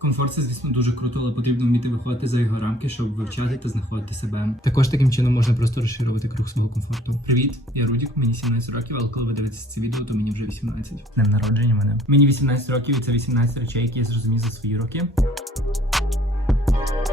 Комфорт це, звісно, дуже круто, але потрібно вміти виходити за його рамки, щоб вивчати та знаходити себе. Також таким чином можна просто розширювати круг свого комфорту. Привіт, я Рудік, мені 17 років, але коли ви дивитеся це відео, то мені вже 18. З Днем народження мене. Мені 18 років, і це 18 речей, які я зрозумів за свої роки.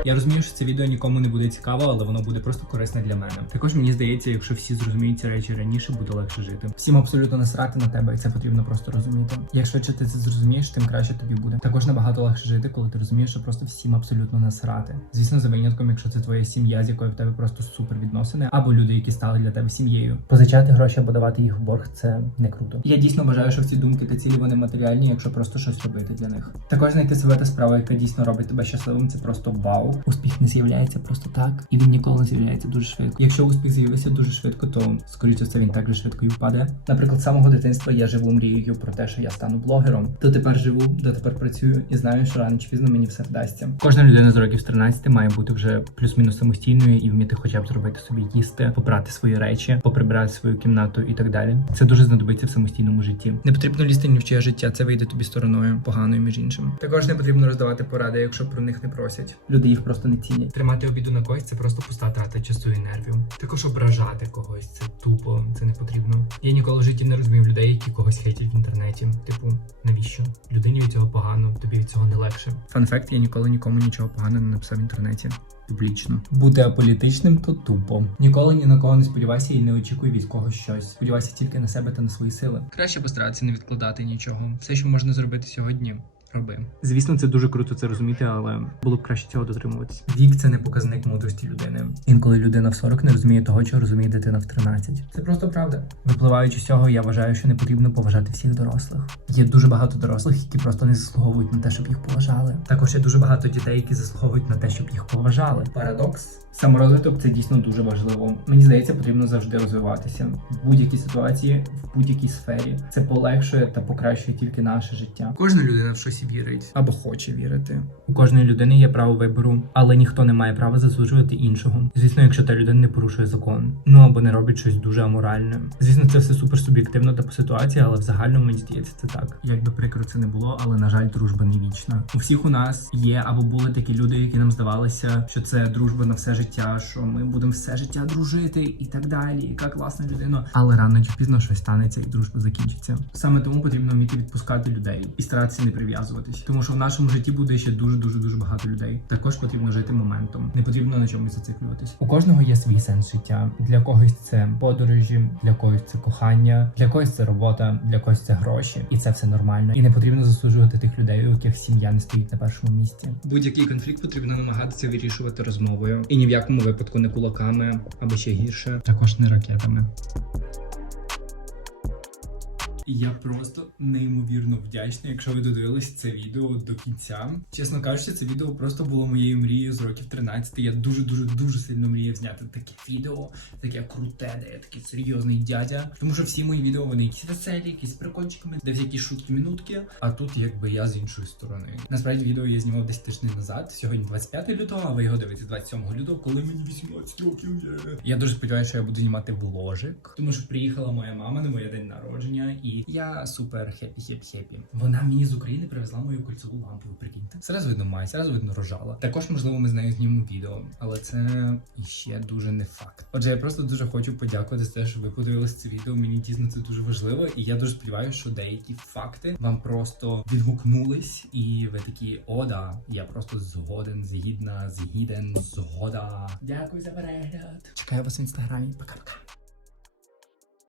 Я розумію, що це відео нікому не буде цікаво, але воно буде просто корисне для мене. Також мені здається, якщо всі зрозуміють ці речі раніше, буде легше жити. Всім абсолютно насрати на тебе, і це потрібно просто розуміти. Якщо ти це зрозумієш, тим краще тобі буде. Також набагато легше жити, коли ти розумієш, що просто всім абсолютно насрати. Звісно, за винятком, якщо це твоя сім'я, з якою в тебе просто супер відносини, або люди, які стали для тебе сім'єю. Позичати гроші або давати їх в борг це не круто. Я дійсно вважаю, що ці думки та цілі вони матеріальні, якщо просто щось робити для них. Також знайти себе та справа, яка дійсно робить тебе щасливим, це просто вау. Успіх не з'являється просто так, і він ніколи не з'являється дуже швидко. Якщо успіх з'явився дуже швидко, то скоріше це він так же швидко і впаде. Наприклад, з самого дитинства я живу мрією про те, що я стану блогером. Дотепер живу, дотепер працюю і знаю, що рано чи пізно мені все вдасться. Кожна людина з років з 13 має бути вже плюс-мінус самостійною і вміти хоча б зробити собі їсти, попрати свої речі, поприбирати свою кімнату і так далі. Це дуже знадобиться в самостійному житті. Не потрібно лізти ні в чиє життя, це вийде тобі стороною поганою між іншим. Також не потрібно роздавати поради, якщо про них не просять. Люди їх просто не цінять. Тримати обіду на когось це просто пуста трата часу і нервів. Також ображати когось це тупо, це не потрібно. Я ніколи в житті не розумів людей, які когось хейтять в інтернеті. Типу, навіщо? Людині від цього погано, тобі від цього не легше. Фан-факт, я ніколи нікому нічого поганого не написав в інтернеті. Публічно бути аполітичним то тупо. Ніколи ні на кого не сподівайся і не очікуй від когось щось. Сподівайся тільки на себе та на свої сили. Краще постаратися не відкладати нічого. Все, що можна зробити сьогодні. Роби. Звісно, це дуже круто це розуміти, але було б краще цього дотримуватися. Вік це не показник мудрості людини. Інколи людина в 40 не розуміє того, що розуміє дитина в 13. Це просто правда. Випливаючи з цього, я вважаю, що не потрібно поважати всіх дорослих. Є дуже багато дорослих, які просто не заслуговують на те, щоб їх поважали. Також є дуже багато дітей, які заслуговують на те, щоб їх поважали. Парадокс. Саморозвиток це дійсно дуже важливо. Мені здається, потрібно завжди розвиватися в будь-якій ситуації, в будь-якій сфері. Це полегшує та покращує тільки наше життя. Кожна людина в щось вірить або хоче вірити. У кожної людини є право вибору, але ніхто не має права заслужувати іншого. Звісно, якщо та людина не порушує закон, ну або не робить щось дуже аморальне. Звісно, це все супер суб'єктивно та по ситуації, але в загальному мені здається це так. Як би прикро це не було, але на жаль, дружба не вічна. У всіх у нас є або були такі люди, які нам здавалися, що це дружба на все життя, що ми будемо все життя дружити і так далі. Яка класна людина. Але рано чи пізно щось станеться, і дружба закінчиться. Саме тому потрібно вміти відпускати людей і старатися не прив'язуватись, тому що в нашому житті буде ще дуже дуже дуже багато людей. Також потрібно жити моментом. Не потрібно на чомусь зациклюватись. У кожного є свій сенс життя. Для когось це подорожі, для когось це кохання, для когось це робота, для когось це гроші, і це все нормально. І не потрібно заслужувати тих людей, у яких сім'я не стоїть на першому місці. Будь-який конфлікт потрібно намагатися вирішувати розмовою, і ні в якому випадку не кулаками або ще гірше, також не ракетами. І я просто неймовірно вдячний, якщо ви додивились це відео до кінця. Чесно кажучи, це відео просто було моєю мрією з років 13. Я дуже дуже дуже сильно мріяв зняти таке відео, таке круте, де я такий серйозний дядя. Тому що всі мої відео вони якісь веселі, якісь прикольчиками, де всякі шутки минутки. А тут якби я з іншої сторони. Насправді відео я знімав десь тиждень назад. Сьогодні 25 лютого, а ви його дивитесь 27 лютого, коли мені 18 років є. Я дуже сподіваюся, що я буду знімати вложик, тому що приїхала моя мама на моє день народження, і я супер хеппі хеппі хеппі. Вона мені з України привезла мою кольцеву лампу. ви Прикиньте. Зразу видно май, зразу видно рожала. Також, можливо, ми з нею знімемо відео, але це ще дуже не факт. Отже, я просто дуже хочу подякувати за те, що ви подивилися це відео. Мені дійсно це дуже важливо, і я дуже сподіваюся, що деякі факти вам просто відгукнулись, і ви такі, о, да, я просто згоден, згідна, згіден, згода. Дякую за перегляд. Чекаю вас в інстаграмі. Пока-пока.